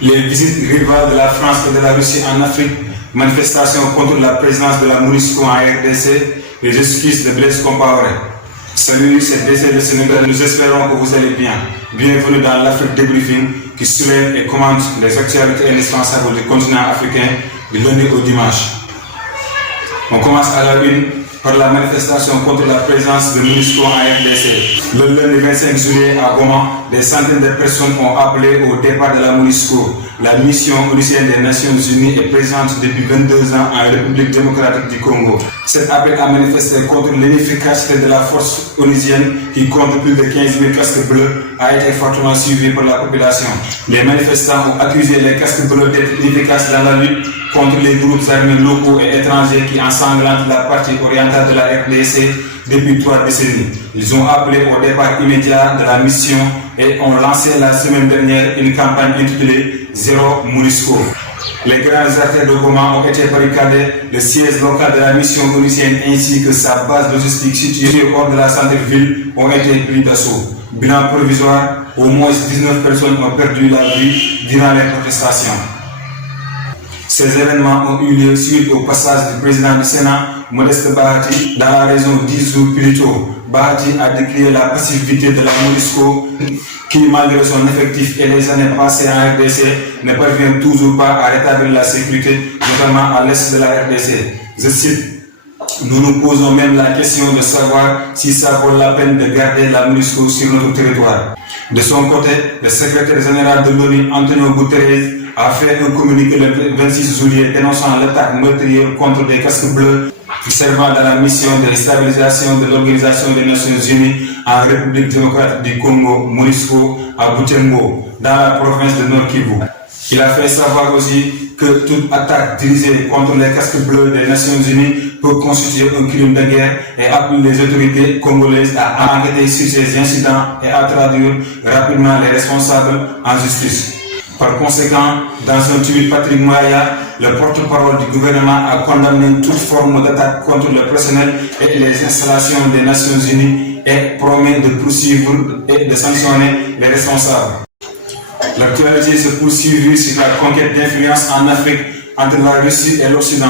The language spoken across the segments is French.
Les visites rivales de la France et de la Russie en Afrique, manifestations contre la présence de la MONUSCO en RDC, les excuses de Blaise Compaoré. Salut, c'est DC de Sénégal, nous espérons que vous allez bien. Bienvenue dans l'Afrique Débriefing qui soulève et commente les actualités indispensables du continent africain du lundi au dimanche. On commence à la une par la manifestation contre la présence de MONUSCO en RDC. Le lundi 25 juillet à Goma, des centaines de personnes ont appelé au départ de la MONUSCO. La mission onusienne des Nations Unies est présente depuis 22 ans en République démocratique du Congo. Cet appel a manifesté contre l'inefficacité de la force onusienne qui compte plus de 15 000 casques bleus a été fortement suivi par la population. Les manifestants ont accusé les casques bleus d'être inefficaces dans la lutte contre les groupes armés locaux et étrangers qui ensanglantent la partie orientale de la RDC depuis 3 décennies. Ils ont appelé au départ immédiat de la mission et ont lancé la semaine dernière une campagne intitulée Zéro MONUSCO. Les grandes artères de Goma ont été barricadées, le siège local de la mission onusienne ainsi que sa base logistique située hors de la centre-ville ont été pris d'assaut. Bilan provisoire, au moins 19 personnes ont perdu la vie durant les protestations. Ces événements ont eu lieu suite au passage du président du Sénat, Modeste Bahati, dans la région 10 jours plus tôt. Bahati a décrié la passivité de la MONUSCO qui, malgré son effectif et les années passées en RDC, ne parvient toujours pas à rétablir la sécurité, notamment à l'est de la RDC. Je cite, nous nous posons même la question de savoir si ça vaut la peine de garder la MONUSCO sur notre territoire. De son côté, le secrétaire général de l'ONU, Antonio Guterres, a fait un communiqué le 26 juillet dénonçant l'attaque meurtrière contre des casques bleus servant dans la mission de stabilisation de l'Organisation des Nations Unies en République démocratique du Congo, MONUSCO, à Butembo, dans la province de Nord Kivu. Il a fait savoir aussi que toute attaque dirigée contre les casques bleus des Nations Unies peut constituer un crime de guerre et appelle les autorités congolaises à enquêter sur ces incidents et à traduire rapidement les responsables en justice. Par conséquent, dans un tweet, Patrick Moya, le porte-parole du gouvernement, a condamné toute forme d'attaque contre le personnel et les installations des Nations Unies et promet de poursuivre et de sanctionner les responsables. L'actualité se poursuit sur la conquête d'influence en Afrique entre la Russie et l'Occident.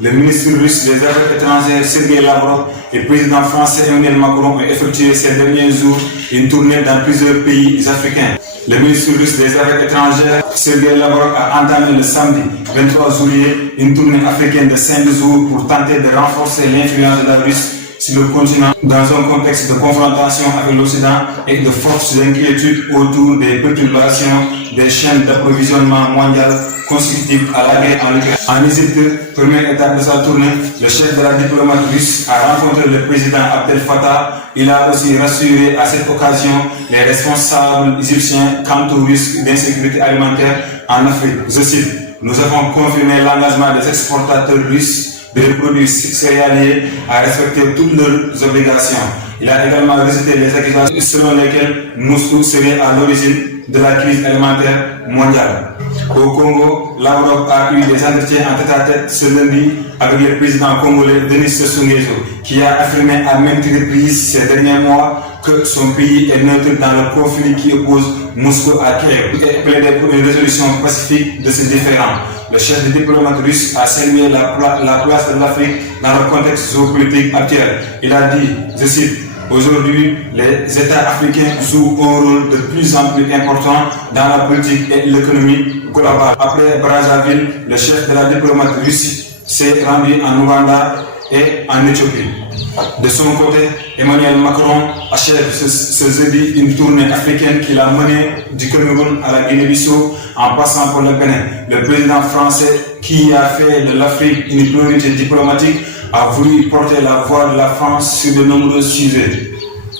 Le ministre russe des Affaires étrangères, Sergei Lavrov, et le président français Emmanuel Macron ont effectué ces derniers jours une tournée dans plusieurs pays africains. Le ministre russe des Affaires étrangères, Sergei Lavrov, a entamé le samedi 23 juillet une tournée africaine de 5 jours pour tenter de renforcer l'influence de la Russie sur le continent dans un contexte de confrontation avec l'Occident et de fortes inquiétudes autour des perturbations des chaînes d'approvisionnement mondiales consécutives à la guerre en Ukraine. En Égypte, première étape de sa tournée, le chef de la diplomatie russe a rencontré le président Abdel Fattah. Il a aussi rassuré à cette occasion les responsables égyptiens quant au risque d'insécurité alimentaire en Afrique. Je cite, nous avons confirmé l'engagement des exportateurs russes des produits céréaliers à respecter toutes leurs obligations. Il a également rejeté les accusations selon lesquelles Moscou serait à l'origine de la crise alimentaire mondiale. Au Congo, Lavrov a eu des entretiens en tête-à-tête ce lundi avec le président congolais Denis Sassou Nguesso, qui a affirmé à maintes reprises ces derniers mois que son pays est neutre dans le conflit qui oppose Moscou à Kiev et plaidé pour une résolution pacifique de ces différends. Le chef de diplomate russe a salué la place de l'Afrique dans le contexte géopolitique actuel. Il a dit, je cite, aujourd'hui, les États africains jouent un rôle de plus en plus important dans la politique et l'économie globale. Après Brazzaville, le chef de la diplomatie russe s'est rendu en Ouganda et en Éthiopie. De son côté, Emmanuel Macron achève ce jeudi une tournée africaine qu'il a menée du Cameroun à la Guinée-Bissau en passant par le Bénin. Le président français, qui a fait de l'Afrique une priorité diplomatique, a voulu porter la voix de la France sur de nombreux sujets.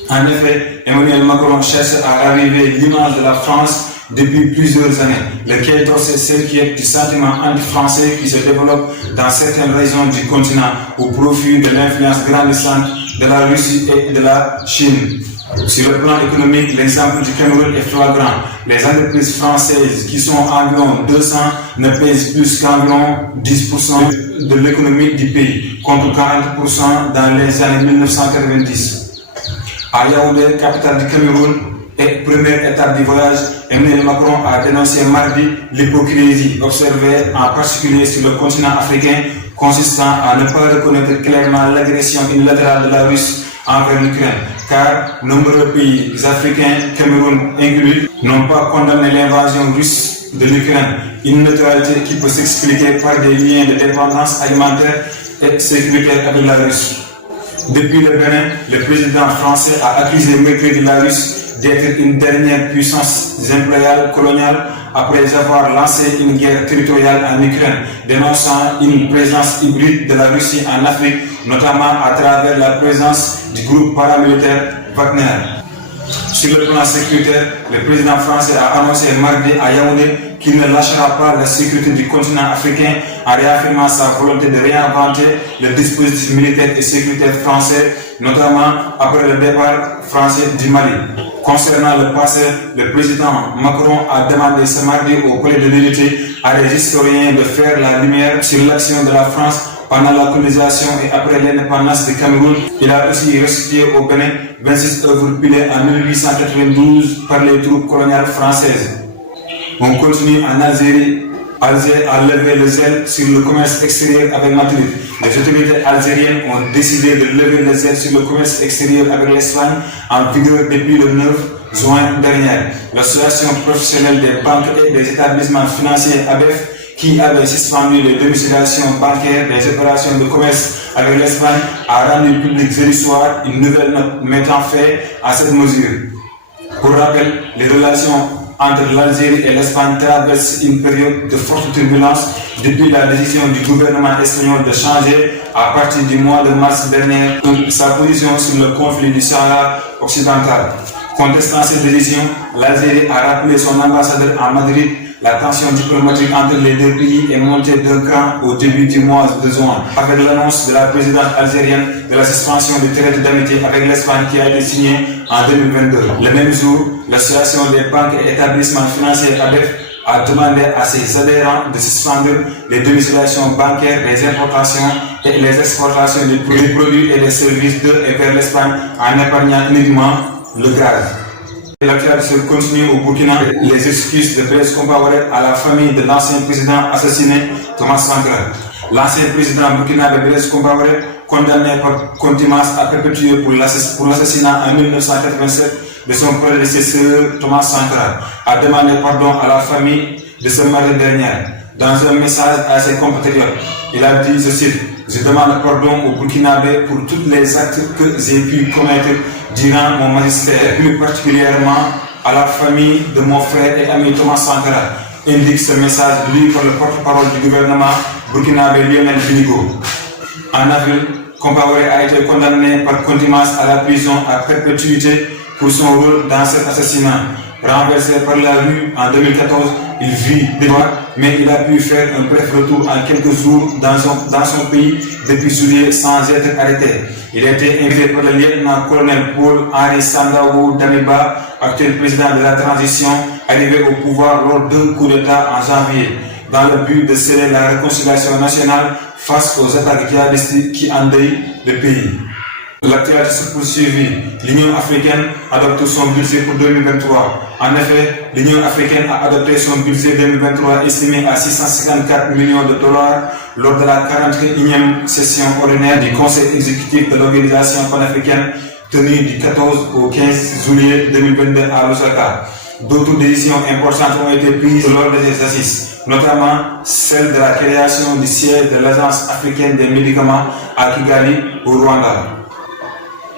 En effet, Emmanuel Macron cherche à raviver l'image de la France depuis plusieurs années. Le Quai d'Orsay s'inquiète du sentiment anti-français qui se développe dans certaines régions du continent au profit de l'influence grandissante de la Russie et de la Chine. Sur le plan économique, l'exemple du Cameroun est flagrant. Les entreprises françaises, qui sont environ 200, ne pèsent plus qu'environ 10% de l'économie du pays, contre 40% dans les années 1990. À Yaoundé, capitale du Cameroun, Et première étape du voyage, Emmanuel Macron a dénoncé mardi l'hypocrisie observée en particulier sur le continent africain consistant à ne pas reconnaître clairement l'agression unilatérale de la Russie envers l'Ukraine, car nombreux pays africains, Cameroun inclus, n'ont pas condamné l'invasion russe de l'Ukraine, une neutralité qui peut s'expliquer par des liens de dépendance alimentaire et sécuritaire avec la Russie. Depuis le Bénin, le président français a accusé mercredi la Russie d'être une dernière puissance impériale coloniale après avoir lancé une guerre territoriale en Ukraine, dénonçant une présence hybride de la Russie en Afrique, notamment à travers la présence du groupe paramilitaire Wagner. Sur le plan sécuritaire, le président français a annoncé mardi à Yaoundé qu'il ne lâchera pas la sécurité du continent africain en réaffirmant sa volonté de réinventer le dispositif militaire et sécuritaire français, notamment après le départ français du Mali. Concernant le passé, le président Macron a demandé ce mardi au Palais de l'Unité à des historiens de faire la lumière sur l'action de la France pendant la colonisation et après l'indépendance du Cameroun. Il a aussi restitué au Bénin 26 œuvres pilées en 1892 par les troupes coloniales françaises. On continue en Algérie. Alger a levé le zèle sur le commerce extérieur avec Madrid. Les autorités algériennes ont décidé de lever le zèle sur le commerce extérieur avec l'Espagne en vigueur depuis le 9 juin dernier. L'association professionnelle des banques et des établissements financiers ABEF, qui avait suspendu les domiciliations bancaires des opérations de commerce avec l'Espagne, a rendu public jeudi soir une nouvelle note mettant fin à cette mesure. Pour rappel, les relations entre l'Algérie et l'Espagne traversent une période de forte turbulence depuis la décision du gouvernement espagnol de changer, à partir du mois de mars dernier, sa position sur le conflit du Sahara occidental. Contestant cette décision, l'Algérie a rappelé son ambassadeur à Madrid. La tension diplomatique entre les deux pays est montée d'un cran au début du mois de juin, avec l'annonce de la présidente algérienne de la suspension du traité d'amitié avec l'Espagne qui a été signé en 2022. Le même jour, l'association des banques et établissements financiers ABEF a demandé à ses adhérents de suspendre les domiciliations bancaires, les importations et les exportations des produits et des services de et vers l'Espagne en épargnant uniquement le gaz. L'actualité continue au Burkina. Les excuses de Blaise Compaoré à la famille de l'ancien président assassiné Thomas Sankara. L'ancien président burkinabé Blaise Compaoré, condamné par contumace à perpétuer pour l'assassinat en 1987 de son prédécesseur Thomas Sankara, a demandé pardon à la famille de ce mardi dernier. Dans un message à ses compatriotes, il a dit, je cite, « Je demande pardon au Burkinabé pour tous les actes que j'ai pu commettre durant mon magistère, plus particulièrement à la famille de mon frère et ami Thomas Sankara », indique ce message lu par le porte-parole du gouvernement burkinabé Lionel Binigo. En avril, Compaoré a été condamné par contumace à la prison à perpétuité pour son rôle dans cet assassinat. Renversé par la rue en 2014, il vit des droits, mais il a pu faire un bref retour en quelques jours dans son pays depuis juillet sans être arrêté. Il a été invité par le lieutenant-colonel Paul-Henri Sandaogo Damiba, actuel président de la transition, arrivé au pouvoir lors d'un coup d'État en janvier, dans le but de sceller la réconciliation nationale face aux attaques djihadistes qui endeuillent le pays. L'actualité se poursuit. L'Union africaine adopte son budget pour 2023. En effet, l'Union africaine a adopté son budget 2023 estimé à 654 millions de dollars lors de la 41e session ordinaire du Conseil exécutif de l'Organisation panafricaine tenue du 14 au 15 juillet 2022 à Lusaka. D'autres décisions importantes ont été prises lors des assises, notamment celle de la création du siège de l'Agence africaine des médicaments à Kigali, au Rwanda.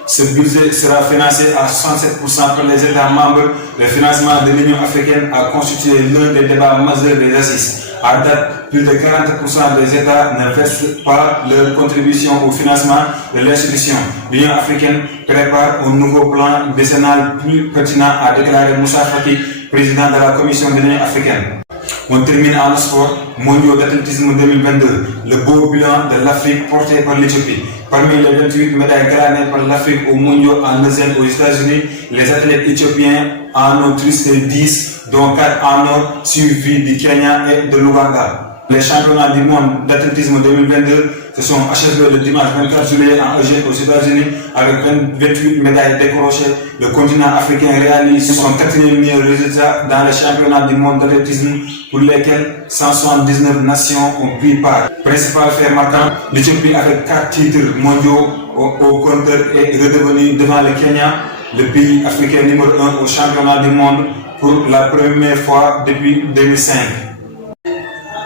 Ce budget sera financé à 67% par les États membres. Le financement de l'Union africaine a constitué l'un des débats majeurs des assises. À date, plus de 40% des États ne versent pas leur contribution au financement de l'institution. L'Union africaine prépare un nouveau plan décennal plus pertinent, a déclaré Moussa Faki, président de la Commission de l'Union africaine. On termine en sport, mondiaux d'athlétisme 2022, le beau bilan de l'Afrique porté par l'Éthiopie. Parmi les 28 médailles glanées par l'Afrique aux mondiaux en Neuseeland aux États-Unis, les athlètes éthiopiens en ont tristé 10, dont 4 en or, suivis du Kenya et de l'Ouganda. Les championnats du monde d'athlétisme 2022 se sont achevés le dimanche 24 juillet en Eugene aux États-Unis avec 28 médailles décrochées. Le continent africain réalise son 4e meilleur résultat dans les championnats du monde d'athlétisme pour lesquels 179 nations ont pris part. Principal fait marquant, l'Éthiopie avec 4 titres mondiaux au compteur est redevenu devant le Kenya, le pays africain numéro 1 au championnat du monde pour la première fois depuis 2005.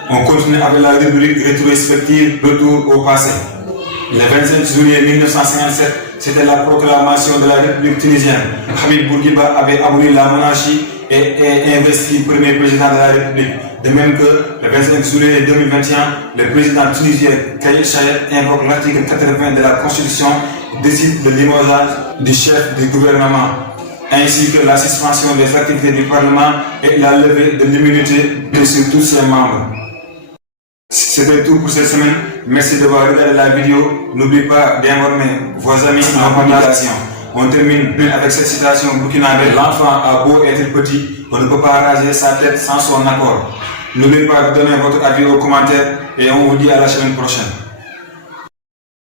On continue avec la rubrique rétrospective Retour au passé. Le 25 juillet 1957, c'était la proclamation de la République tunisienne. Hamid Bourguiba avait aboli la monarchie et est investi premier président de la République. De même que le 25 juillet 2021, le président tunisien Kais Saied invoque l'article 80 de la Constitution et décide le limogeage du chef du gouvernement, ainsi que la suspension des activités du Parlement et la levée de l'immunité sur tous ses membres. C'était tout pour cette semaine. Merci d'avoir regardé la vidéo. N'oubliez pas d'informer vos amis en communication. On termine avec cette citation burkinabé. L'enfant a beau être petit, on ne peut pas raser sa tête sans son accord. N'oubliez pas de donner votre avis aux commentaires et on vous dit à la semaine prochaine.